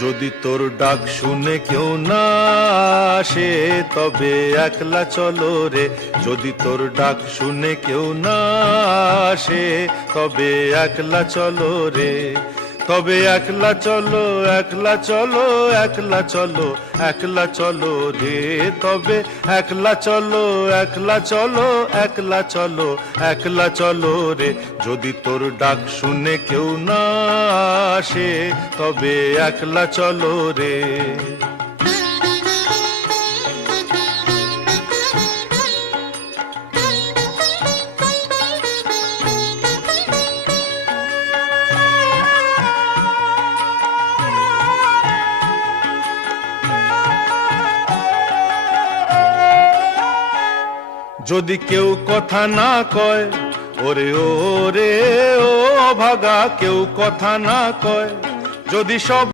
যদি তোর ডাক শুনে কেউ না আসে তবে একলা চলো রে। যদি তোর ডাক শুনে কেউ না আসে তবে একলা চলো রে। তবে একলা চলো, একলা চলো, একলা চলো, একলা চলো রে। তবে একলা চলো, একলা চলো, একলা চলো, একলা চলো রে। যদি তোর ডাক শুনে কেউ না আসে তবে একলা চলো রে। যদি কেউ কথা না কয়, ওরে ওরে ও ভাগা, কেউ কথা না কয়, যদি সব